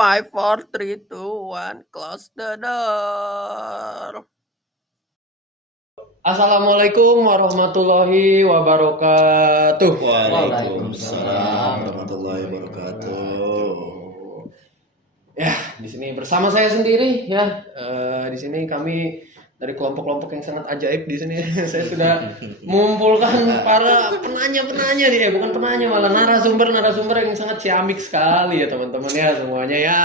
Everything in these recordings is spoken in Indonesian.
5, 4, 3, 2, 1, close the door. Assalamualaikum warahmatullahi wabarakatuh. Waalaikumsalam warahmatullahi wabarakatuh. Ya, di sini bersama saya sendiri ya. Di sini kami dari kelompok-kelompok yang sangat ajaib di sini. Saya sudah mengumpulkan para penanya-penanya nih, bukan penanya malah narasumber yang sangat ciamik sekali ya teman-teman ya semuanya ya.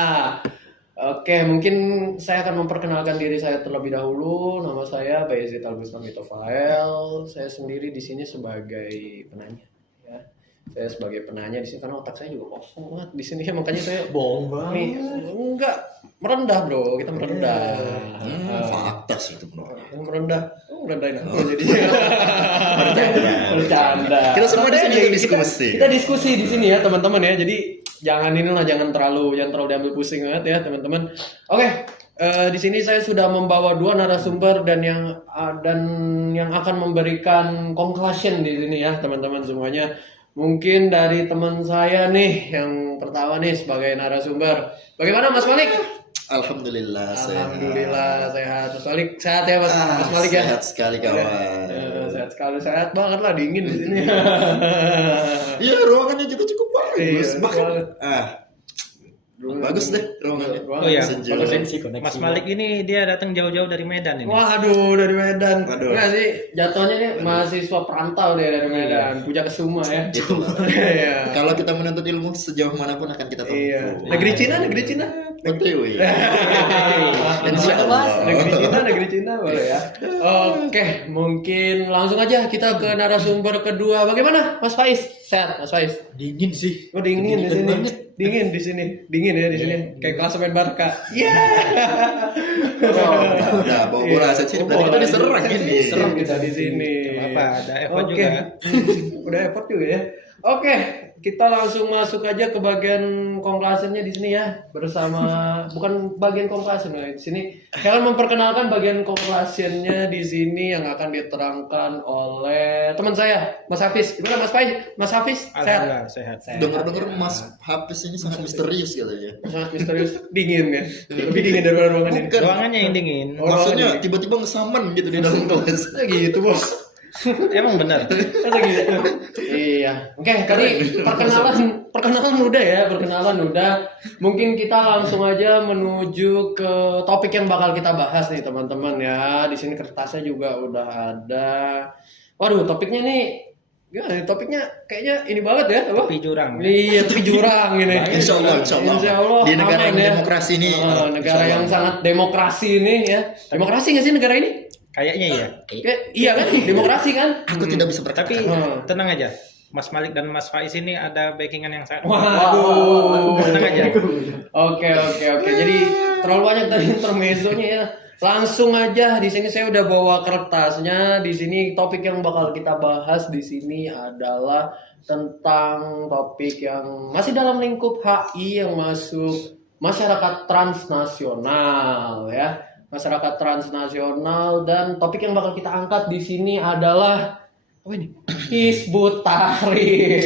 Oke, mungkin saya akan memperkenalkan diri saya terlebih dahulu. Nama saya Bayezid Al-Bustami Tofael. Saya sendiri di sini sebagai penanya. Ya. Saya sebagai penanya di sini karena otak saya juga kosong banget di sini ya, makanya saya Bohong banget. Enggak merendah bro, kita merendah. Fakta sih itu bro. Merendahin aku jadi. Bercanda. Kita semua di sini diskusi. Kita diskusi di sini ya teman-teman ya. Jadi jangan terlalu diambil pusing banget ya teman-teman. Oke, di sini saya sudah membawa 2 narasumber dan yang akan memberikan conclusion di sini ya teman-teman semuanya. Mungkin dari teman saya nih yang pertama nih sebagai narasumber. Bagaimana Mas Malik? Alhamdulillah sehat. Mas Malik sehat ya Mas Malik ya? Sehat sekali kawan. Sehat sekali, sehat banget lah, dingin di sini. Iya, ruangannya juga cukup bagus. Bahkan bagus deh ruangannya. Oh iya, Sejuk. Mas Malik ini dia datang jauh-jauh dari Medan ini. Waduh, dari Medan. Waduh. Enggak sih, jatuhnya nih mahasiswa perantau dia dari Medan, Puja Kesuma ya. Itulah. Iya. Kalau kita menuntut ilmu sejauh manapun akan kita tempuh. Iya. Negeri Cina. OTW. Negeri Cina boleh ya. Oke, mungkin langsung aja kita ke narasumber kedua. Bagaimana, Mas Faiz? Sehat, Mas Faiz? Dingin sih. Oh, dingin di sini. Dingin ya di sini. Kayak kelas main Barca. Iya. Nah, bawa rasa sini berarti kita diserang ini. Serem kita di sini. Apa ada effort juga? Udah effort juga ya. Oke, kita langsung masuk aja ke bagian conclusionnya di sini ya, bersama bukan bagian conclusion ya. Di sini saya akan memperkenalkan bagian conclusionnya di sini yang akan diterangkan oleh teman saya, Mas Hafiz. Gimana Mas Pai? Mas Hafiz? Alhamdulillah sehat. Dengar-dengar Mas Hafiz ini sangat misterius katanya. Sangat misterius, dingin ya. Lebih dingin daripada ruangan ini. Bukan. Ruangannya yang dingin. Maksudnya tiba-tiba ngesamen gitu di dalam kelas. Gitu bos. Emang benar. Masa gitu? Iya. Oke, tadi perkenalan udah. Mungkin kita langsung aja menuju ke topik yang bakal kita bahas nih teman-teman ya. Di sini kertasnya juga udah ada. Waduh, topiknya kayaknya ini banget ya, apa? Tepi jurang. Iya, tepi jurang ini. Insya Allah. Di negara aman yang ya. demokrasi ini. Negara yang sangat demokrasi ini ya. Demokrasi nggak sih negara ini? Kayaknya iya. Iya kan, demokrasi kan? Aku tidak bisa berkata. Tapi tenang aja. Mas Malik dan Mas Faiz ini ada backingan yang sangat. Waduh. Tenang aja. Oke. Jadi terlalu banyak tadi intermezzonya ya. Langsung aja di sini saya udah bawa kertasnya. Di sini topik yang bakal kita bahas di sini adalah tentang topik yang masih dalam lingkup HI yang masuk masyarakat transnasional ya. Masyarakat transnasional, dan topik yang bakal kita angkat di sini adalah apa ini? Hizbut Tahrir.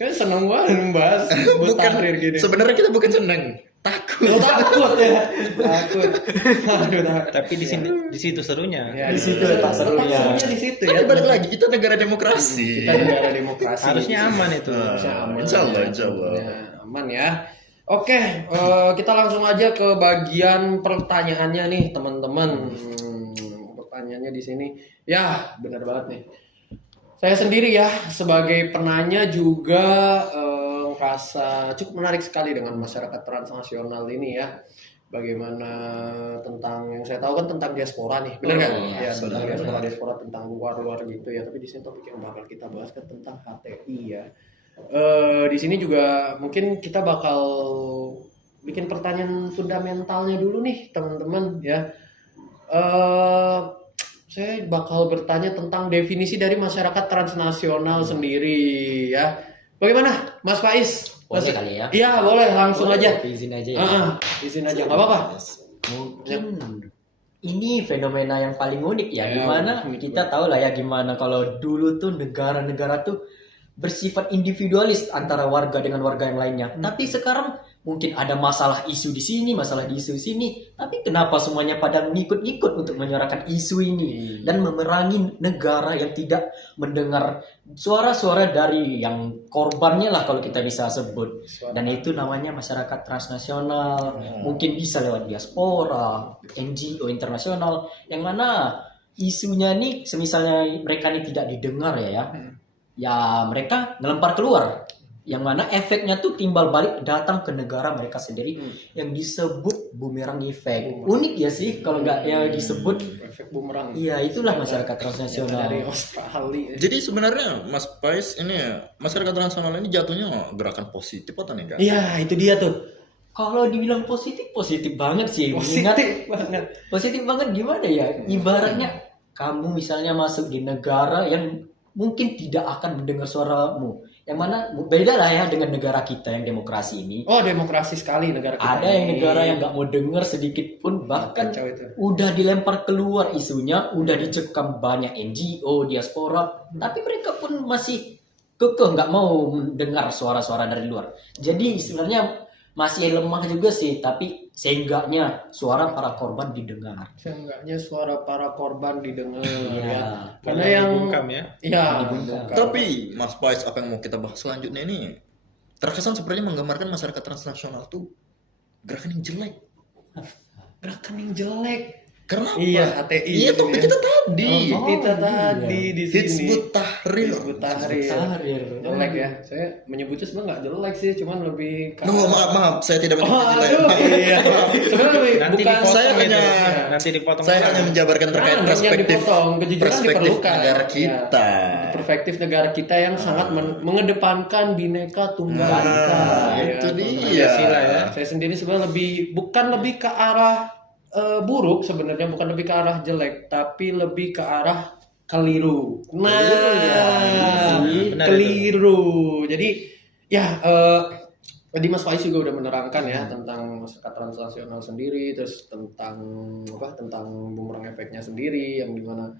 Kan seneng banget membahas Hizbut Tahrir gini. Sebenarnya kita bukan senang, takut. Takut ya. Takut. Tapi di situ serunya. Ya, di situ letak serunya. Di situ ya. Kan balik lagi kita negara demokrasi. Kita negara demokrasi. Harusnya aman itu. Insya Allah. Aman ya. Oke, kita langsung aja ke bagian pertanyaannya nih teman-teman. Pertanyaannya di sini, ya benar banget nih. Saya sendiri ya sebagai penanya juga merasa cukup menarik sekali dengan masyarakat transnasional ini ya. Bagaimana tentang yang saya tahu kan tentang diaspora nih, benar nggak? Ya tentang diaspora tentang luar gitu ya. Tapi di sini topik yang bakal kita bahas kan tentang HTI ya. Di sini juga mungkin kita bakal bikin pertanyaan fundamentalnya dulu nih teman-teman ya. Saya bakal bertanya tentang definisi dari masyarakat transnasional sendiri ya. Bagaimana Mas Faiz? Boleh kali ya? Iya boleh, langsung aja. Izin aja ya. Izin aja, nggak apa-apa. Mungkin ini fenomena yang paling unik ya. Gimana kita tahu lah ya gimana kalau dulu tuh negara-negara tuh bersifat individualis antara warga dengan warga yang lainnya. Tapi sekarang mungkin ada masalah isu di sini, masalah di isu sini. Tapi kenapa semuanya pada ngikut-ngikut untuk menyuarakan isu ini dan memerangi negara yang tidak mendengar suara-suara dari yang korbannya lah kalau kita bisa sebut. Dan itu namanya masyarakat transnasional. Mungkin bisa lewat diaspora, NGO internasional, yang mana isunya nih semisalnya mereka ini tidak didengar ya mereka ngelempar keluar, yang mana efeknya tuh timbal balik datang ke negara mereka sendiri, yang disebut bumerang effect. Unik ya sih kalau nggak ya disebut efek bumerang. iya, itulah masyarakat transnasional. Dari Australia. Jadi sebenarnya Mas Pais ini masyarakat transnasional ini jatuhnya gerakan positif atau negatif? Iya, itu dia tuh. Kalau dibilang positif banget sih. Mengingat positif banget gimana ya? Ibaratnya kamu misalnya masuk di negara yang mungkin tidak akan mendengar suaramu. Yang mana beda lah ya dengan negara kita yang demokrasi ini. Oh, demokrasi sekali negara kita. Ada yang negara yang nggak mau dengar sedikit pun, bahkan Kacau itu. udah dilempar keluar isunya, udah dicekam banyak NGO, diaspora, tapi mereka pun masih kekeh nggak mau mendengar suara-suara dari luar. Jadi sebenarnya masih lemah juga sih, tapi seenggaknya suara para korban didengar. Seenggaknya suara para korban didengar Iya. ya. Karena Banyak yang dibungkam ya. iya, Dibungkam. Tapi Mas Pais, apa yang mau kita bahas selanjutnya ini terkesan sepertinya menggambarkan masyarakat transnasional tuh gerakan yang jelek. gerakan yang jelek. Karena apa? Iya, HTI. Iya, gitu topik ya. kita tadi. Oh, kita iya. tadi di sini. Hizbut Tahrir. Hizbut Tahrir. Tahrir. Jelek ya. Saya menyebutnya sebenarnya nggak jelek sih, cuman lebih ke No, maaf, saya tidak Oh, menyebut jelek. aduh, iya. Sebenarnya lebih Nanti bukan dipotong saya itu. hanya- Nanti dipotong. Saya ulang. hanya menjabarkan terkait Jangan perspektif dipotong, kejujuran perspektif diperlukan. negara kita. Ya, perspektif negara kita yang sangat mengedepankan bineka tunggal Nah, ika. itu Ya, dia. Pancasila ya. Saya sendiri sebenarnya bukan lebih ke arah buruk sebenarnya, bukan lebih ke arah jelek, tapi lebih ke arah keliru. Nah, Benar keliru. Jadi ya tadi Mas Faiz juga udah menerangkan ya tentang masyarakat transnasional sendiri, terus tentang tentang bumerang efeknya sendiri, yang dimana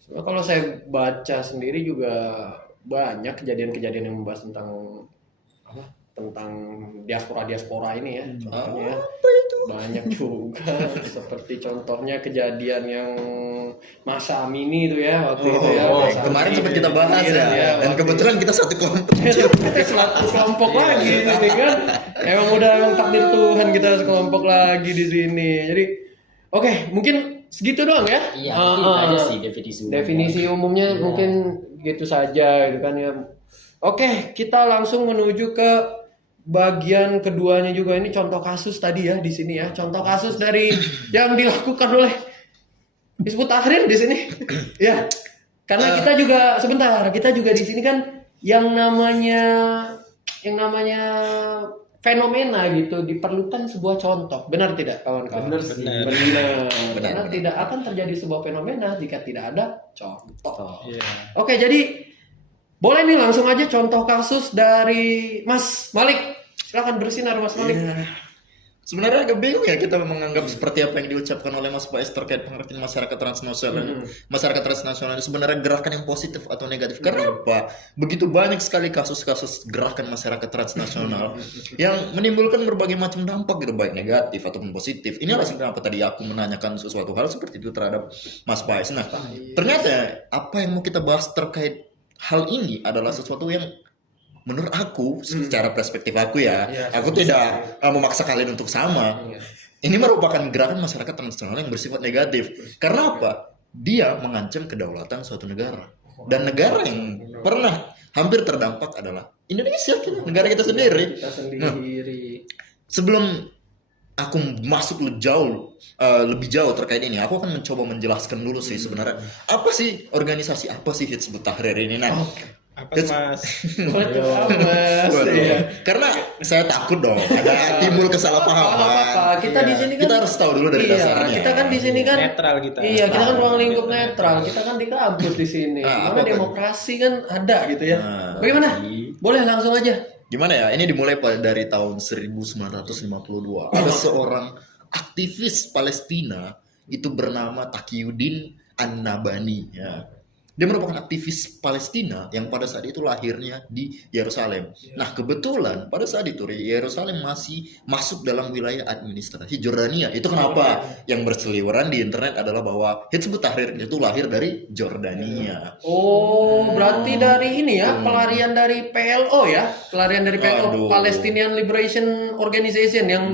sebenarnya kalau saya baca sendiri juga banyak kejadian-kejadian yang membahas tentang diaspora ini ya, contohnya ya. Banyak juga seperti contohnya kejadian yang Masa Amini itu ya waktu itu ya. Masa Kemarin Amini. sempat kita bahas Iya, ya. Dan waktu kebetulan kita satu kelompok. kita sekelompok lagi di sini kan. Emang takdir Tuhan kita sekelompok lagi di sini. Jadi oke, mungkin segitu doang ya. Iya, itu aja sih Definisi umumnya Iya. mungkin gitu saja gitu kan ya. Oke, kita langsung menuju ke bagian keduanya juga. Ini contoh kasus tadi ya di sini ya. Contoh kasus dari yang dilakukan oleh Hizbut Tahrir di sini. Ya. Karena kita juga di sini kan yang namanya fenomena gitu diperlukan sebuah contoh. Benar tidak kawan-kawan? Benar sih. Benar. Benar. Karena tidak akan terjadi sebuah fenomena jika tidak ada contoh. Iya. Oke, jadi boleh nih langsung aja contoh kasus dari Mas Malik. Silakan bersinar Mas Malik. Iya. Sebenarnya agak bingung ya kita menganggap seperti apa yang diucapkan oleh Mas Faiz terkait pengertian masyarakat transnasional. Masyarakat transnasional itu sebenarnya gerakan yang positif atau negatif. Karena apa? Begitu banyak sekali kasus-kasus gerakan masyarakat transnasional yang menimbulkan berbagai macam dampak gitu, baik negatif ataupun positif. Ini alasan kenapa tadi aku menanyakan sesuatu hal seperti itu terhadap Mas Faiz. Nah, ternyata apa yang mau kita bahas terkait hal ini adalah sesuatu yang menurut aku secara perspektif aku ya, Iya, aku tidak memaksa kalian untuk sama. Iya. Ini merupakan gerakan masyarakat transnasional yang bersifat negatif. Karena apa? Dia mengancam kedaulatan suatu negara. Dan negara yang pernah hampir terdampak adalah Indonesia, negara kita sendiri. Kita sendiri. Sebelum aku masuk lebih jauh terkait ini, aku akan mencoba menjelaskan dulu sih sebenarnya apa sih organisasi apa sih Hizbut Tahrir ini. Nah, Apa Mas? Waduh, Mas. Waduh. Iya. Karena saya takut dong ada timbul kesalahpahaman. Apa-apa. Kita di sini kan Kita harus tahu dulu dari iya, dasarnya. kita kan di sini kan Netral kita. Iya, kita kan ruang lingkup netral. Kita kan di kampus di sini. Nah, Karena apa-apa. demokrasi kan ada gitu ya. Nah. Bagaimana? Boleh langsung aja. Gimana ya? Ini dimulai dari tahun 1952. Ada seorang aktivis Palestina itu bernama Taqiyuddin An-Nabhani. Ya. Dia merupakan aktivis Palestina yang pada saat itu lahirnya di Yerusalem. Nah, kebetulan pada saat itu Yerusalem masih masuk dalam wilayah administrasi Jordania. Itu kenapa yang berseliweran di internet adalah bahwa Hizbut Tahrir itu lahir dari Jordania. Oh, berarti dari ini ya, pelarian dari PLO ya, pelarian dari PLO, Aduh. Palestinian Liberation Organization yang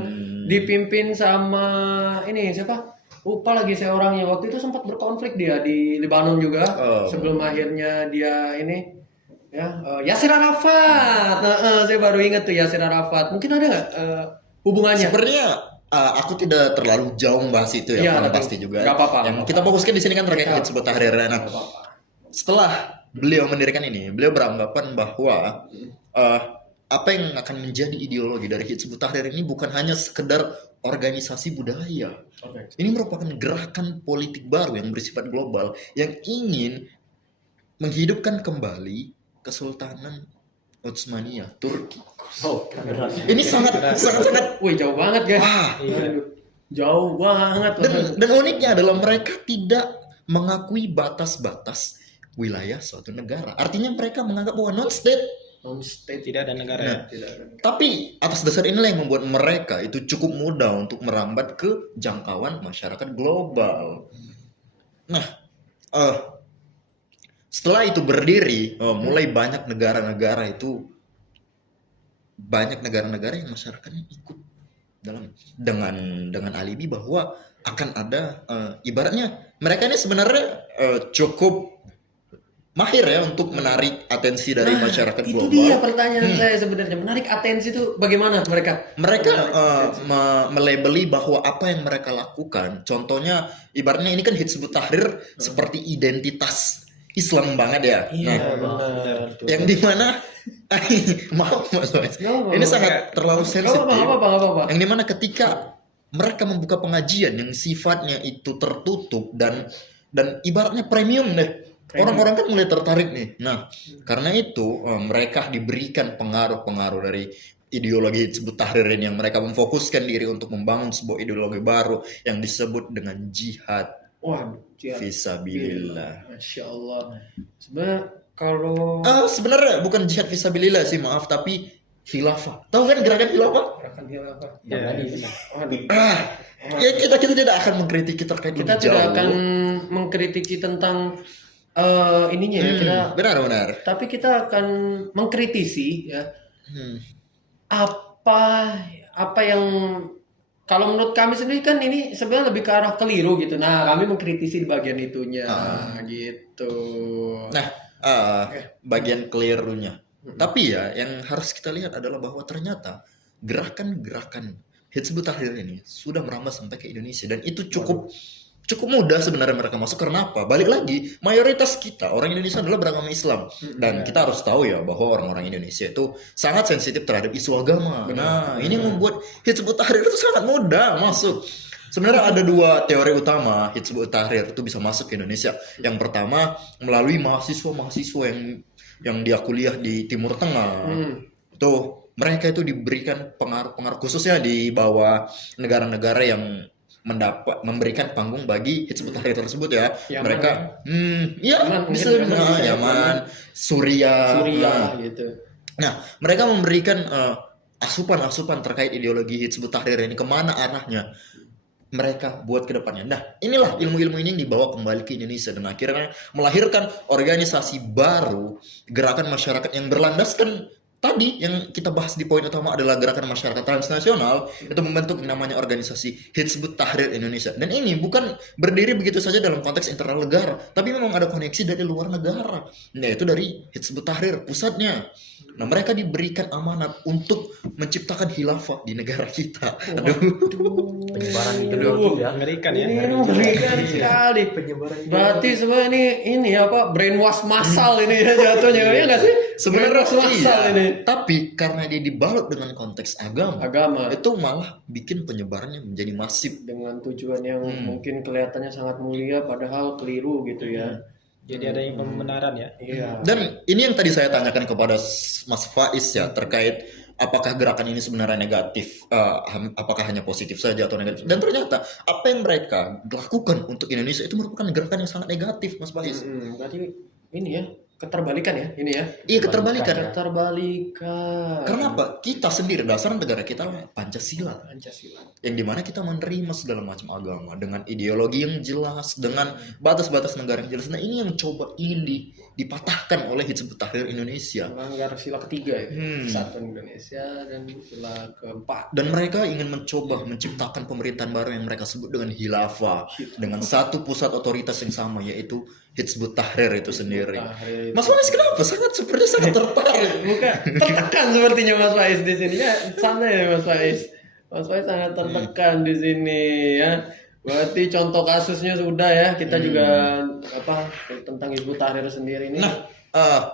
dipimpin sama ini siapa? Lupa lagi saya orangnya. Waktu itu sempat berkonflik dia di Lebanon juga, sebelum akhirnya dia ini ya Yasir Arafat. Saya baru ingat tuh Yasir Arafat. Mungkin ada nggak hubungannya? Sebenarnya aku tidak terlalu jauh membahas itu ya, Iya, karena betul. pasti juga. Nggak apa-apa, Yang nggak kita apa-apa. fokuskan di sini kan terkait Iya. Hizbut Tahrir. Nah, Nggak apa-apa. setelah beliau mendirikan ini, beliau beranggapan bahwa apa yang akan menjadi ideologi dari Hizbut Tahrir ini bukan hanya sekedar organisasi budaya. Oke. Ini merupakan gerakan politik baru yang bersifat global yang ingin menghidupkan kembali Kesultanan Utsmaniyah Turki. Oh, Ini sangat. wih jauh banget guys. Wah. Aduh, jauh banget. Dan uniknya adalah mereka tidak mengakui batas-batas wilayah suatu negara. Artinya mereka menganggap bahwa non-state. Non-state. Tidak ada negara Nah, ya. Tidak ada. Tapi atas dasar inilah yang membuat mereka itu cukup mudah untuk merambat ke jangkauan masyarakat global. Nah, setelah itu berdiri, mulai banyak negara-negara yang masyarakatnya ikut dalam dengan alibi bahwa akan ada ibaratnya mereka ini sebenarnya cukup mahir ya untuk menarik atensi dari masyarakat Itu global. dia pertanyaan saya sebenarnya. Menarik atensi itu bagaimana mereka? Mereka melabeli bahwa apa yang mereka lakukan, contohnya ibaratnya ini kan Hizbut Tahrir seperti identitas Islam banget ya. Iya, Nah, benar. yang dimana maaf Mas Wais, ini sangat terlalu sensitif. Nggak apa-apa. Yang dimana ketika mereka membuka pengajian yang sifatnya itu tertutup dan ibaratnya premium deh. Orang-orang kan mulai tertarik nih. Nah, karena itu mereka diberikan pengaruh-pengaruh dari ideologi Hizbut Tahrir ini yang mereka memfokuskan diri untuk membangun sebuah ideologi baru yang disebut dengan jihad Waduh, jihad fisabilillah. Masya Allah. Sebenarnya kalau Sebenarnya bukan jihad fisabilillah sih, maaf, tapi khilafah. Tahu kan gerakan khilafah? gerakan khilafah. Ya, Waduh. Ya kita tidak akan mengkritiki terkait Kita lebih jauh. tidak akan mengkritiki tentang ininya ya kita. Benar. Tapi kita akan mengkritisi ya apa yang kalau menurut kami sendiri kan ini sebenarnya lebih ke arah keliru gitu. Nah, kami mengkritisi di bagian itunya gitu. Nah, bagian kelirunya. Tapi ya, yang harus kita lihat adalah bahwa ternyata gerakan-gerakan Hizbut Tahrir ini sudah merambah sampai ke Indonesia dan itu cukup mudah sebenarnya mereka masuk. Karena apa? Balik lagi, mayoritas kita orang Indonesia adalah beragama Islam dan kita harus tahu ya bahwa orang-orang Indonesia itu sangat sensitif terhadap isu agama. Nah, ini membuat Hizbut Tahrir itu sangat mudah masuk. Sebenarnya ada dua teori utama Hizbut Tahrir itu bisa masuk ke Indonesia. Yang pertama melalui mahasiswa-mahasiswa yang dia kuliah di Timur Tengah. Tuh, mereka itu diberikan pengaruh-pengaruh khususnya di bawah negara-negara yang memberikan panggung bagi Hizbut Tahrir tersebut ya. Yaman, mereka Yaman, bisa mungkin Yaman, Yaman, Suriah. Gitu. Nah, mereka memberikan asupan-asupan terkait ideologi Hizbut Tahrir ini, kemana arahnya mereka buat ke depannya. Nah, inilah ilmu-ilmu ini yang dibawa kembali ke Indonesia dan akhirnya melahirkan organisasi baru, gerakan masyarakat yang berlandaskan tadi yang kita bahas di poin utama adalah gerakan masyarakat transnasional. Itu membentuk namanya organisasi Hizbut Tahrir Indonesia. Dan ini bukan berdiri begitu saja dalam konteks internal negara, tapi memang ada koneksi dari luar negara, yaitu dari Hizbut Tahrir pusatnya. Nah, mereka diberikan amanat untuk menciptakan khilafah di negara kita. Penyebaran ideologi ya. Mengerikan ya. Ini mengerikan sekali. Penyebaran Berarti sebenarnya ini apa brainwash massal ini ya jatuhnya ya nggak sih? Sebenarnya Brainwash massal iya, ini. tapi karena dia dibalut dengan konteks Agama itu malah bikin penyebarannya menjadi masif. dengan tujuan yang mungkin kelihatannya sangat mulia padahal keliru gitu ya. Jadi ada yang pembenaran ya. Iya. Dan ini yang tadi saya tanyakan kepada Mas Faiz ya, terkait apakah gerakan ini sebenarnya negatif, apakah hanya positif saja atau negatif. Dan ternyata apa yang mereka lakukan untuk Indonesia itu merupakan gerakan yang sangat negatif, Mas Faiz. Berarti ini ya, keterbalikan ya, ini ya. Iya, keterbalikan. Keterbalikan. Karena apa? Kita sendiri dasar negara kita Pancasila. Pancasila. Yang dimana kita menerima segala macam agama dengan ideologi yang jelas, dengan batas-batas negara yang jelas. Nah, ini yang ingin dipatahkan oleh Hizbut Tahrir Indonesia. Melanggar sila ketiga ya, Hmm. Kesatuan Indonesia dan sila keempat. Dan mereka ingin mencoba menciptakan pemerintahan baru yang mereka sebut dengan khilafah, dengan satu pusat otoritas yang sama, yaitu Hizbut Tahrir itu sendiri. Tahrir. Mas Faiz kenapa? Sepertinya sangat tertarik. Bukan tertekan sepertinya Mas Faiz di sini ya, santai ya Mas Faiz. Mas Faiz sangat tertekan di sini ya. Berarti contoh kasusnya sudah ya, kita juga tentang Hizbut Tahrir sendiri ini. Nah,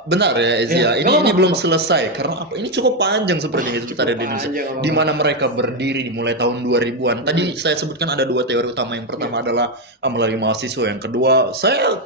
benar ya Ezia. Ini belum selesai karena apa? Ini cukup panjang sepertinya Hizbut Tahrir di Indonesia. panjang, Di mana mereka berdiri dimulai tahun 2000-an. Tadi saya sebutkan ada dua teori utama. Yang pertama adalah melalui mahasiswa. Yang kedua, saya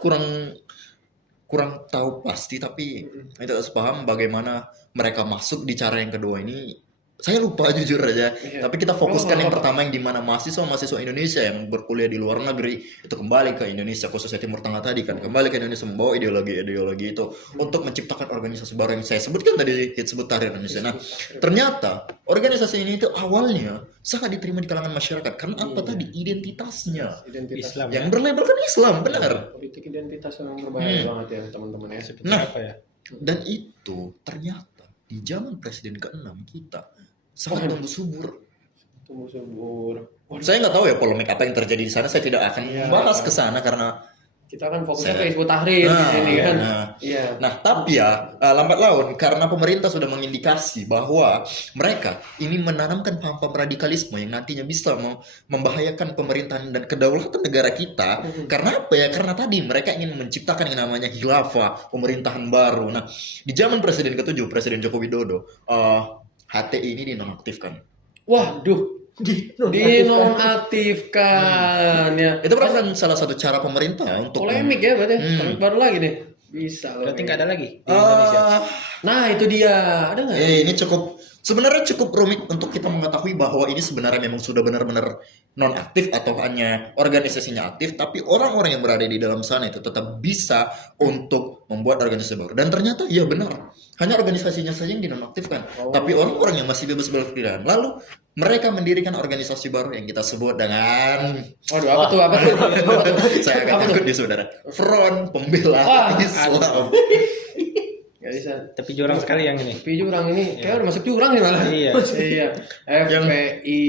kurang tahu pasti, tapi saya tidak sepaham bagaimana mereka masuk di cara yang kedua ini. Saya lupa jujur aja. Iya. Tapi kita fokuskan yang pertama yang dimana mahasiswa Indonesia yang berkuliah di luar negeri itu kembali ke Indonesia, khususnya Timur Tengah tadi kan, kembali ke Indonesia membawa ideologi itu untuk menciptakan organisasi baru yang saya sebutkan tadi, Hizbut Tahrir Indonesia. Nah, ternyata organisasi ini itu awalnya sangat diterima di kalangan masyarakat karena apa tadi? Identitasnya Identitas Islam yang berlabelkan Islam, benar. politik identitas yang berbahaya banget ya teman-teman ya. Nah, apa ya? dan itu ternyata di zaman Presiden ke-6 kita sangat tumbuh subur. Tumbuh subur. Waduh, Saya nggak tahu ya polemik apa yang terjadi di sana. Saya tidak akan Iya. membahas ke sana karena kita kan fokusnya Saya- ke Hizbut Tahrir di sini kan. Iya. Nah, tapi ya lambat laun karena pemerintah sudah mengindikasi bahwa mereka ini menanamkan paham-paham radikalisme yang nantinya bisa membahayakan pemerintahan dan kedaulatan negara kita. Karena apa ya? Karena tadi mereka ingin menciptakan yang namanya khilafah, pemerintahan baru. Nah, di zaman Presiden ke-7, Presiden Joko Widodo, HTI ini dinonaktifkan. Waduh, dinonaktifkan ya. Itu merupakan salah satu cara pemerintah untuk Polemik ya berarti. Polemik baru lagi nih. Bisa loh. Berarti nggak ada lagi di Indonesia. Nah, itu dia. Ada nggak? Ini sebenarnya cukup rumit untuk kita mengetahui bahwa ini sebenarnya memang sudah benar-benar non aktif atau hanya organisasinya aktif, tapi orang-orang yang berada di dalam sana itu tetap bisa untuk membuat organisasi baru. Dan ternyata ya benar, hanya organisasinya saja yang dinonaktifkan, tapi orang-orang yang masih bebas berpilihan. Lalu mereka mendirikan organisasi baru yang kita sebut dengan Waduh, apa tuh? Apa tuh? saya agak Apa tuh? takut di saudara, Front Pembela Wah, Islam. Gak bisa. Tapi jurang sekali yang ini. Tapi jurang ini kayak udah masuk jurang nih malah. Iya. Iya. FPI.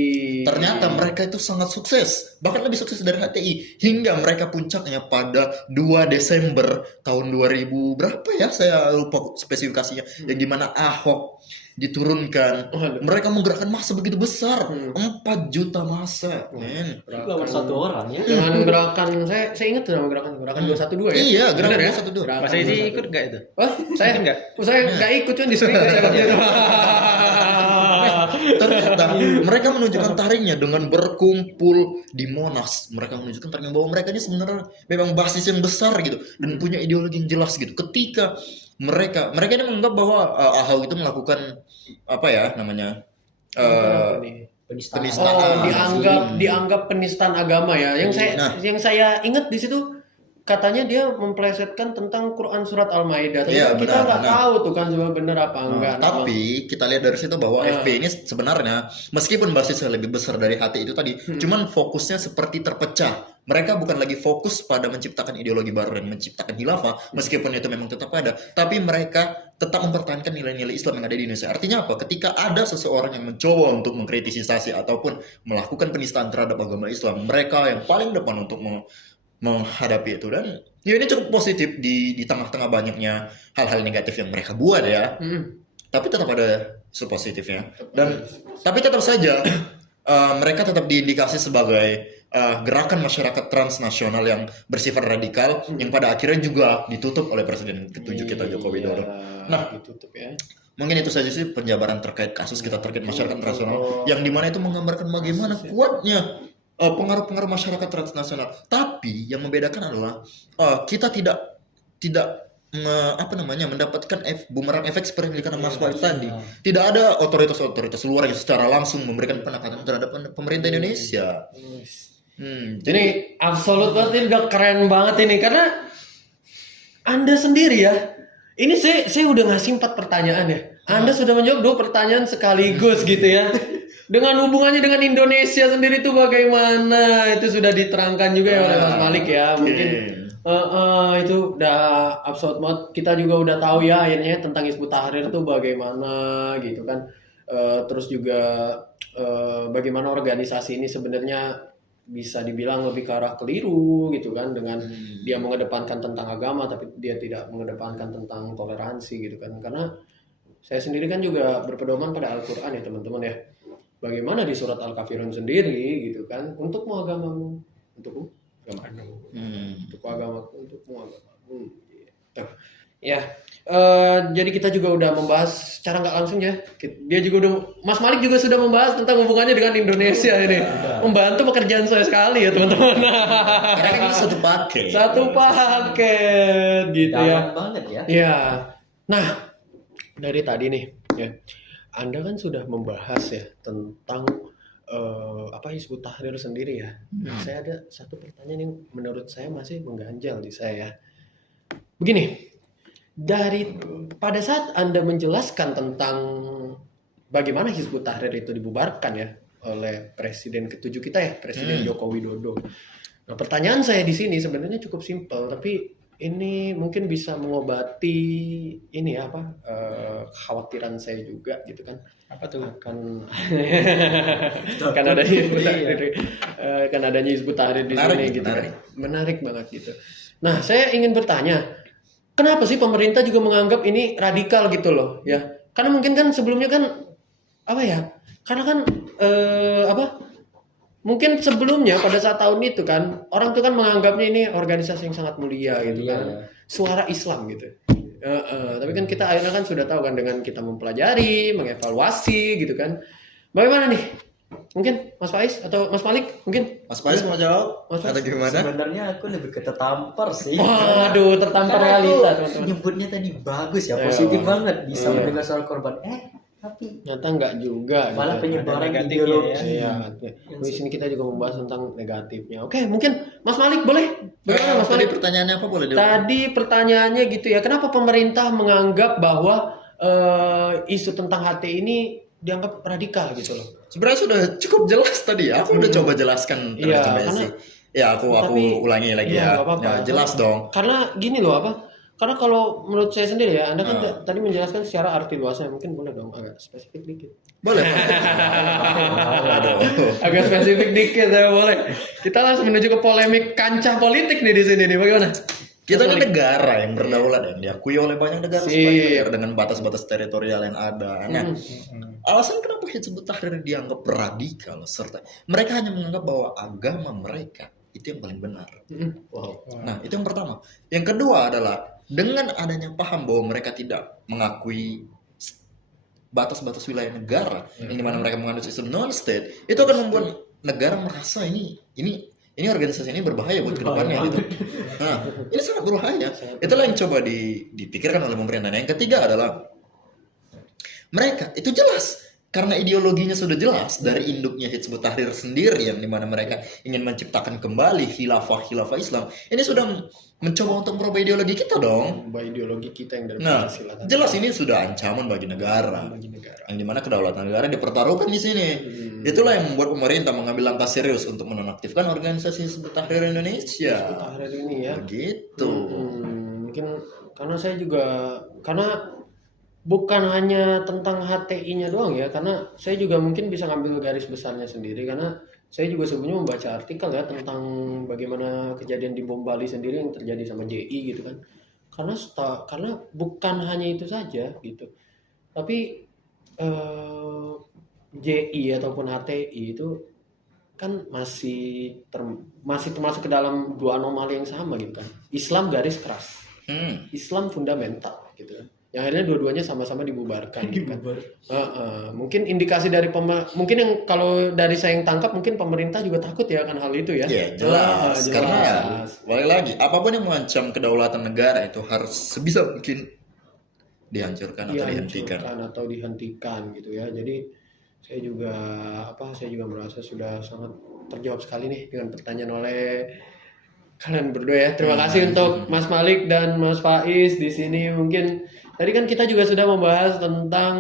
Ternyata mereka itu sangat sukses, bahkan lebih sukses dari HTI, hingga mereka puncaknya pada 2 Desember tahun 2000 berapa ya, saya lupa spesifikasinya, yang dimana Ahok diturunkan. Waduh. Mereka menggerakkan massa begitu besar, 4 Hmm. juta massa, men. Lawan satu orang ya. Dengan gerakan saya ingat tuh nama gerakan 212 ya. Iya, Benar gerakan ya? 212. Gerakan Mas Ezi 212. ikut nggak itu? Wah, saya Ikut nggak? Saya nggak ikut cuman disuruh ikut saya waktu itu. Ternyata mereka menunjukkan taringnya dengan berkumpul di Monas. Mereka menunjukkan taringnya bahwa mereka ini sebenarnya memang basis yang besar gitu dan punya ideologi yang jelas gitu. Ketika mereka ini menganggap bahwa Ahok itu melakukan apa ya namanya Penistaan. Penistaan. dianggap penistaan agama ya. Nah. Yang saya ingat di situ katanya dia memplesetkan tentang Quran surat Al-Maidah. Tapi Iya, kita benar, nggak benar. tahu tuh kan sebenarnya benar apa enggak. Tapi kita lihat dari situ bahwa Nah. FP ini sebenarnya meskipun basisnya lebih besar dari HT itu tadi, cuman fokusnya seperti terpecah. Mereka bukan lagi fokus pada menciptakan ideologi baru dan menciptakan khilafah, meskipun itu memang tetap ada, tapi mereka tetap mempertahankan nilai-nilai Islam yang ada di Indonesia. Artinya apa? Ketika ada seseorang yang mencoba untuk mengkritisasi ataupun melakukan penistaan terhadap agama Islam, mereka yang paling depan untuk menghadapi itu. Dan ya ini cukup positif di tengah-tengah banyaknya hal-hal negatif yang mereka buat ya. Tapi tetap ada isu positifnya. Dan tapi tetap saja mereka tetap diindikasi sebagai gerakan masyarakat transnasional yang bersifat radikal yang pada akhirnya juga ditutup oleh Presiden ke-7 kita Joko Widodo. Nah, ditutup ya. mungkin itu saja sih penjabaran terkait kasus kita terkait masyarakat transnasional yang dimana itu menggambarkan bagaimana kuatnya pengaruh-pengaruh masyarakat transnasional. Tapi yang membedakan adalah kita tidak mendapatkan bumerang efek seperti yang dikatakan Mas Faiz tadi. Tidak ada otoritas-otoritas luar yang secara langsung memberikan penekanan terhadap pemerintah Indonesia. Jadi absolut banget ini udah keren banget ini karena Anda sendiri ya. Ini saya udah ngasih 4 pertanyaan ya. Anda sudah menjawab 2 pertanyaan sekaligus gitu ya. Dengan hubungannya dengan Indonesia sendiri itu bagaimana? Itu sudah diterangkan juga ya oleh Mas Malik ya. Mungkin itu udah absurd banget. Kita juga udah tahu ya akhirnya tentang Hizbut Tahrir itu bagaimana gitu kan. Terus juga bagaimana organisasi ini sebenarnya bisa dibilang lebih ke arah keliru gitu kan, dengan dia mengedepankan tentang agama tapi dia tidak mengedepankan tentang toleransi gitu kan. Karena saya sendiri kan juga berpedoman pada Al-Quran ya teman-teman ya. Bagaimana di surat Al-Kafirun sendiri gitu kan, untukmu agamamu, untukmu agamamu, untukku agamaku, untukmu agamamu. Gitu. Ya, jadi kita juga udah membahas secara nggak langsung ya. Dia juga udah, Mas Malik juga sudah membahas tentang hubungannya dengan Indonesia ini. Membantu pekerjaan saya sekali ya teman-teman. Karena kan satu paket. Satu paket gitu ya. Dalam banget ya. Ya, nah dari tadi nih ya, Anda kan sudah membahas ya tentang Hizbut Tahrir sendiri ya. Nah, saya ada satu pertanyaan yang menurut saya masih mengganjal di saya. Begini. Pada saat Anda menjelaskan tentang bagaimana Hizbut Tahrir itu dibubarkan ya oleh Presiden ke-7 kita ya, Presiden Joko Widodo. Nah, pertanyaan saya di sini sebenarnya cukup simpel, tapi ini mungkin bisa mengobati ini ya kekhawatiran saya juga gitu kan. Apa tuh? Akan adanya Hizbut Tahrir, akan adanya Hizbut Tahrir di sini gitu kan. Menarik banget gitu. Nah, saya ingin bertanya, kenapa sih pemerintah juga menganggap ini radikal gitu loh ya? Karena mungkin kan sebelumnya kan karena kan mungkin sebelumnya pada saat tahun itu kan orang tuh kan menganggapnya ini organisasi yang sangat mulia gitu kan, suara Islam gitu. Tapi kan kita akhirnya kan sudah tahu kan dengan kita mempelajari, mengevaluasi gitu kan. Bagaimana nih? Mungkin Mas Faiz atau Mas Malik mungkin? Mas Faiz mau jawab? Mas Faiz? Atau gimana? Sebenarnya aku lebih ke tertampar sih. Waduh, tertampar Karena realita aku teman-teman. nyebutnya tadi bagus ya, positif banget bisa mendengar soal korban. Tapi Nyata enggak juga. malah gitu. penyebaran Ada ideologi. negatifnya Iya, di sini kita juga membahas tentang negatifnya. Oke, mungkin Mas Malik boleh? Bagaimana Mas Tadi Malik? pertanyaannya apa boleh diulang? Tadi pertanyaannya gitu ya, kenapa pemerintah menganggap bahwa isu tentang HT ini dianggap radikal gitu loh? Sebenarnya sudah cukup jelas tadi. Aku udah coba jelaskan Iya, terjemahnya karena- sih. Ya aku Tapi- ulangi lagi iya, ya. nggak apa-apa. Ya, jelas dong. Karena gini loh karena kalau menurut saya sendiri ya, Anda kan tadi menjelaskan secara arti luasnya, mungkin boleh dong agak spesifik dikit. Boleh. Agak spesifik dikit ya boleh. Kita langsung menuju ke polemik kancah politik nih di sini nih. Bagaimana? Kita kan negara yang berdaulat dan diakui oleh banyak negara Sip. sebagai negara dengan batas-batas teritorial yang ada. Nah, alasan kenapa Hizbut Tahrir dianggap radikal serta mereka hanya menganggap bahwa agama mereka itu yang paling benar. Wow. Nah, itu yang pertama. Yang kedua adalah dengan adanya paham bahwa mereka tidak mengakui batas-batas wilayah negara, yang dimana mereka menganut sistem non-state, itu akan membuat negara merasa ini organisasi ini berbahaya buat kedepannya gitu. Nah, ini sangat berbahaya. Itulah yang coba dipikirkan oleh pemerintah. Nah, yang ketiga adalah mereka itu jelas karena ideologinya sudah jelas dari induknya Hizbut Tahrir sendiri yang dimana mereka ingin menciptakan kembali khilafah Islam. Ini sudah mencoba untuk merubah ideologi kita dong. Mbak ideologi kita yang dari Nah, Pancasila. jelas ini sudah ancaman bagi negara. Bagi negara. Yang dimana kedaulatan negara dipertaruhkan di sini. Itulah yang membuat pemerintah mengambil langkah serius untuk menonaktifkan organisasi Hizbut Tahrir Indonesia. Tahrir ini ya. Begitu. Mungkin karena bukan hanya tentang HTI-nya doang ya, karena saya juga mungkin bisa ngambil garis besarnya sendiri karena saya juga sebelumnya membaca artikel ya tentang bagaimana kejadian di bom Bali sendiri yang terjadi sama JI gitu kan. Karena bukan hanya itu saja gitu. Tapi JI ataupun HTI itu kan masih termasuk ke dalam dua anomali yang sama gitu kan. Islam garis keras, Islam fundamental gitu kan. Yang akhirnya dua-duanya sama-sama dibubarkan. Gitu kan. Mungkin indikasi dari mungkin yang kalau dari saya yang tangkap mungkin pemerintah juga takut ya akan hal itu ya. Ya jelas. Karena balik lagi apapun yang mengancam kedaulatan negara itu harus sebisa mungkin dihancurkan atau dihentikan gitu ya. Jadi saya juga merasa sudah sangat terjawab sekali nih dengan pertanyaan oleh kalian berdua ya. Terima kasih untuk Mas Malik dan Mas Faiz di sini. Mungkin tadi kan kita juga sudah membahas tentang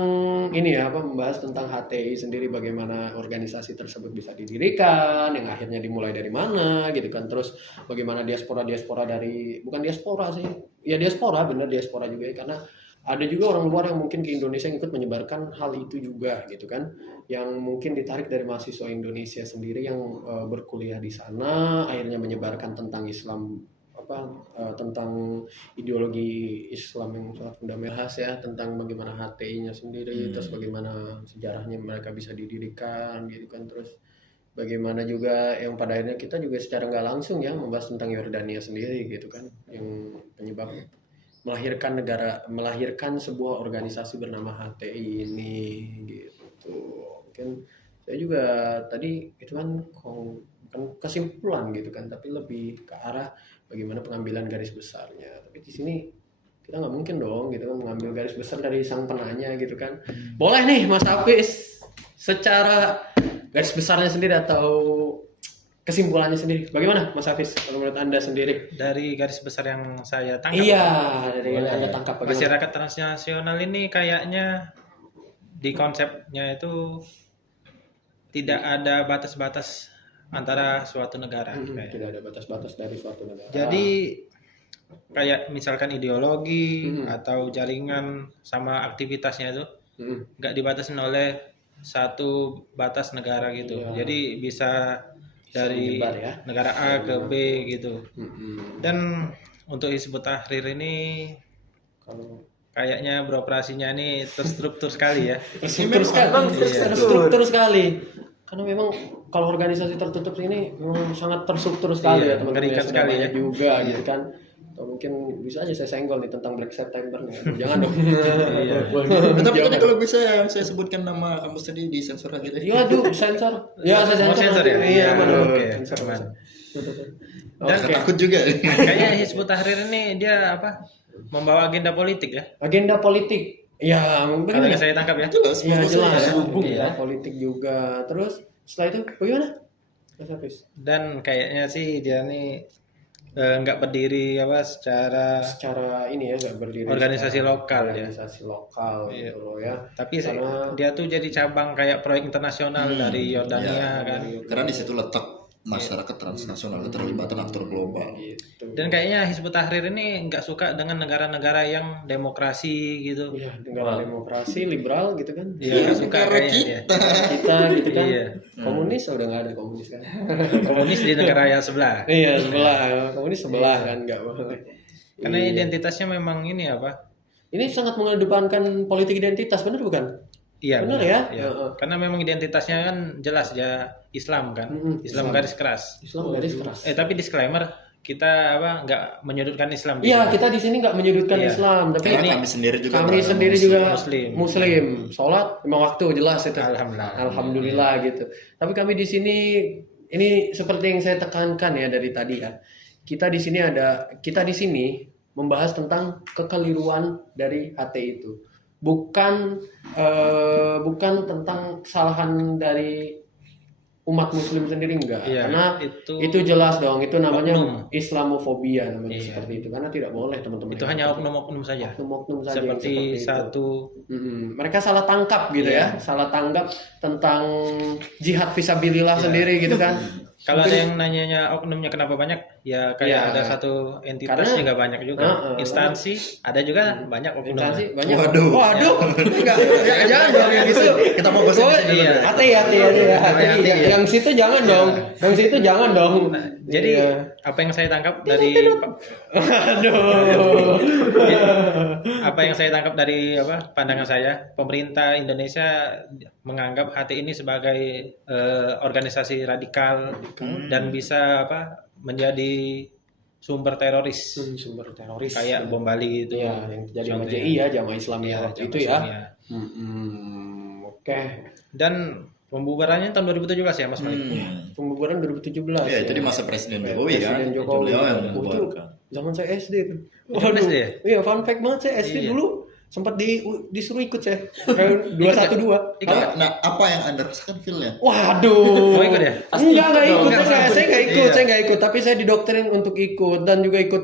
membahas tentang HTI sendiri, bagaimana organisasi tersebut bisa didirikan, yang akhirnya dimulai dari mana gitu kan. Terus bagaimana diaspora dari, bukan diaspora sih. Ya diaspora, bener diaspora juga ya, karena ada juga orang luar yang mungkin ke Indonesia yang ikut menyebarkan hal itu juga gitu kan, yang mungkin ditarik dari mahasiswa Indonesia sendiri yang berkuliah di sana, akhirnya menyebarkan tentang Islam, tentang ideologi Islam yang sangat fundamental ya, tentang bagaimana HTI-nya sendiri, terus bagaimana sejarahnya mereka bisa didirikan gitu kan, terus bagaimana juga yang pada akhirnya kita juga secara nggak langsung ya membahas tentang Yordania sendiri gitu kan, yang penyebab melahirkan sebuah organisasi bernama HTI ini gitu. Mungkin saya juga tadi itu kan bukan kesimpulan gitu kan, tapi lebih ke arah bagaimana pengambilan garis besarnya. Tapi di sini kita nggak mungkin dong gitu kan mengambil garis besar dari sang penanya gitu kan. Boleh nih Mas Hafiz secara garis besarnya sendiri atau kesimpulannya sendiri. Bagaimana Mas Hafiz kalau menurut Anda sendiri? Dari garis besar yang saya tangkap. Iya, dari yang Anda tangkap bagaimana? Masyarakat transnasional ini kayaknya di konsepnya itu tidak ada batas-batas antara suatu negara. Tidak ada batas-batas dari suatu negara. Jadi kayak misalkan ideologi atau jaringan sama aktivitasnya itu nggak dibatasin oleh satu batas negara gitu. Iya. Jadi bisa dari menyebar ya. negara A ke B gitu. Dan untuk Hizbut Tahrir ini Kalau kayaknya beroperasinya ini terstruktur sekali ya. terstruktur sekali, terstruktur sekali. Karena memang kalau organisasi tertutup ini memang sangat terstruktur sekali Iya, ya teman-teman, mengerikan sudah sekali banyak ya. juga gitu kan. Atau mungkin bisa aja saya senggol nih tentang Black September nih. Jangan dong. Tapi tadi kalau bisa saya sebutkan nama kampus tadi di sensor gitu. Iya, aduh, sensor. Ya, saya Mau sensor. sensor ya? Iya, aman. Oke, Sensor. aman. Dan takut juga. Kayaknya Hizbut Tahrir ini dia membawa agenda politik ya. Agenda politik. Ya, Kalau bagaimana? yang saya tangkap ya. Jelas. Ya jelas, Hubung ya. ya. Politik juga. Terus setelah itu bagaimana? Mas Hafiz? Dan kayaknya sih dia nih nggak berdiri Secara ini ya nggak berdiri organisasi secara lokal ya. organisasi lokal Iya. gitu loh ya. Tapi Karena- dia tuh jadi cabang kayak proyek internasional dari Yordania kan. Karena di situ letak masyarakat transnasional, keterlibatan aktor global. Gitu. Dan kayaknya Hizbut Tahrir ini nggak suka dengan negara-negara yang demokrasi gitu. ya negara demokrasi liberal gitu kan. Iya, nggak suka negara kayaknya dia. Kita gitu kan. Iya. Komunis udah nggak ada komunis kan. Komunis di negara yang sebelah. Iya sebelah, komunis sebelah kan nggak boleh. Karena Iya. identitasnya memang ini Ini sangat mengedepankan politik identitas, benar bukan? Iya, Benar ya? Iya. Heeh. Karena memang identitasnya kan jelas ya Islam kan. Islam garis keras. Islam garis keras. Tapi disclaimer kita nggak menyudutkan Islam. di Iya, sini. kita di sini nggak menyudutkan Iya. Islam, tapi Karena ini kami sendiri juga kami beragama sendiri Muslim. juga Muslim. Muslim. Sholat 5 waktu jelas itu. Alhamdulillah. Gitu. Tapi kami di sini ini seperti yang saya tekankan ya dari tadi ya. Kita di sini membahas tentang kekeliruan dari HTI itu. Bukan tentang kesalahan dari umat muslim sendiri enggak. Iya, Karena itu itu jelas dong, itu namanya oknum. Islamofobia namanya Iya. seperti itu. Karena tidak boleh teman-teman. itu hanya oknum-oknum saja. oknum saja yang Seperti itu. satu Mereka salah tangkap gitu Iya. ya, salah tanggap tentang jihad fisabilillah sendiri gitu kan. kalau Mungkin- ada yang nanyanya oknumnya kenapa banyak, ya kayak Iya. ada satu entitas Karena- juga banyak juga. Instansi ada juga banyak oknumnya. Instansi banyak. Waduh. Enggak, jangan dong yang gitu. Kita mau bahas Oh, ini dulu. iya. hati. Hati. Yang situ jangan dong. Yang situ jangan dong. Jadi Iya. apa yang saya tangkap dari Aduh. apa yang saya tangkap dari pandangan saya, pemerintah Indonesia menganggap HTI ini sebagai organisasi radikal dan bisa menjadi sumber teroris Sumber teroris. kayak bom Bali itu. Iya, yang terjadi sama Contohnya. JI ya, Jamaah Islamiyah Iya, waktu Jamaah itu ya. Islamiyah. Oke. Dan pembubarannya tahun 2017 ya Mas Malik. Pembubaran 2017. Ya, itu di masa Presiden Jokowi kan. Presiden Jokowi. Beliau yang Oh, itu membubarkan. zaman saya SD tuh. Itu SD ya? Iya, fun fact banget saya SD Iya. dulu sempat disuruh ikut saya 212. Nah, apa yang Anda rasakan feel-nya? Waduh. Mau ikut ya? Enggak ikut. dong. Saya nggak ikut. Iya. Saya nggak ikut. Tapi saya didoktrin untuk ikut dan juga ikut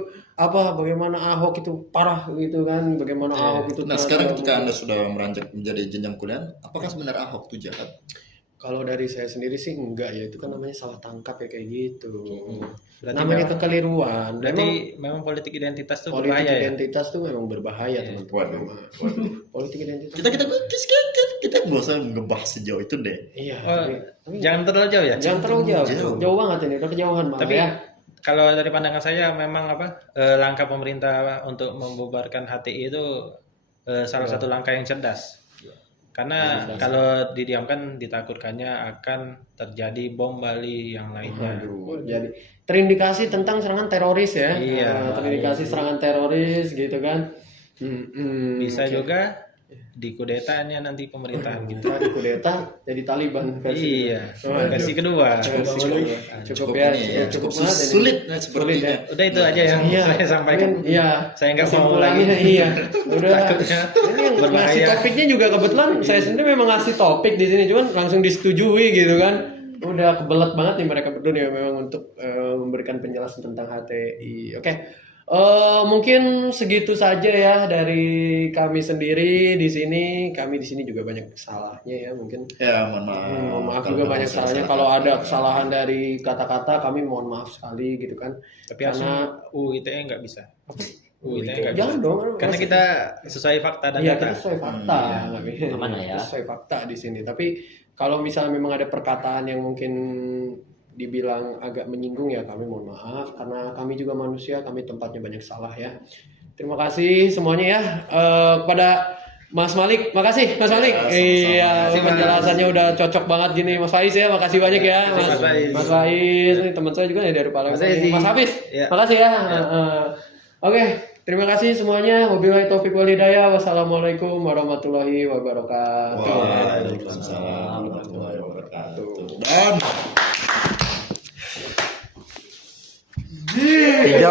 bagaimana Ahok itu parah gitu kan. Bagaimana Ahok itu. Nah, sekarang ketika Anda sudah meranjak menjadi jenjang kuliah, apakah sebenarnya Ahok itu jahat? Kalau dari saya sendiri sih enggak ya, itu kan namanya salah tangkap ya kayak gitu. Berarti Namanya memang- kekeliruan. Berarti memang politik identitas tuh politik berbahaya ya. identitas tuh memang berbahaya Iya. teman-teman. Politik identitas. Kita nggak usah ngebahas sejauh itu deh. Iya. Oh, tapi Jangan terlalu jauh ya. jangan terlalu jauh. Jauh. Jauh banget ini, udah kejauhan malah Tapi ya. kalau dari pandangan saya memang langkah pemerintah untuk membubarkan HTI itu salah satu langkah yang cerdas. Karena kalau didiamkan ditakutkannya akan terjadi bom Bali yang lainnya. Aduh, jadi terindikasi tentang serangan teroris ya. Iya. Terindikasi serangan teroris gitu kan. Bisa oke. juga dikudetanya nanti pemerintahan gitu. Kita kudeta jadi Taliban versi. Iya. Waduh. Versi kedua. Cukup ya, cukup banget ini. sulit nah, sepertinya. ya. Udah itu aja yang Iya. saya sampaikan. Iya. Saya nggak mau Kesimpulannya, lagi. Iya. Udah. Takutnya Ini yang ngasih berbahaya. topiknya juga kebetulan saya sendiri memang ngasih topik di sini, cuman langsung disetujui gitu kan. Udah kebelet banget nih mereka berdua nih memang untuk memberikan penjelasan tentang HTI. Oke. Mungkin segitu saja ya dari kami sendiri di sini. Kami di sini juga banyak salahnya ya mungkin. Ya, mohon maaf. Mohon maaf Kalau juga banyak salah- salahnya. salah- Kalau ada kesalahan dari kata-kata kami mohon maaf sekali gitu kan. Tapi harusnya UU ITE nggak bisa. UU ITE nggak bisa. Jangan dong. Karena kita sesuai fakta dan Iya, data. kita sesuai fakta. Aman lah ya. Kita sesuai fakta di sini. Tapi kalau misalnya memang ada perkataan yang mungkin dibilang agak menyinggung ya kami mohon maaf karena kami juga manusia, kami tempatnya banyak salah ya. Terima kasih semuanya ya kepada Mas Malik, makasih Mas Malik. sama-sama. Iya, Makasih, Mas. penjelasannya udah cocok banget gini. Mas Faiz ya, makasih banyak ya. Mas Faiz. Mas Faiz, ini teman saya juga nih dari Palembang. Mas Faiz. Mas Hafiz, Iya. makasih ya. Oke, terima kasih semuanya. Wabillahi taufiq wal hidayah. Wassalamualaikum warahmatullahi wabarakatuh. Waalaikumsalam warahmatullahi wabarakatuh. Dan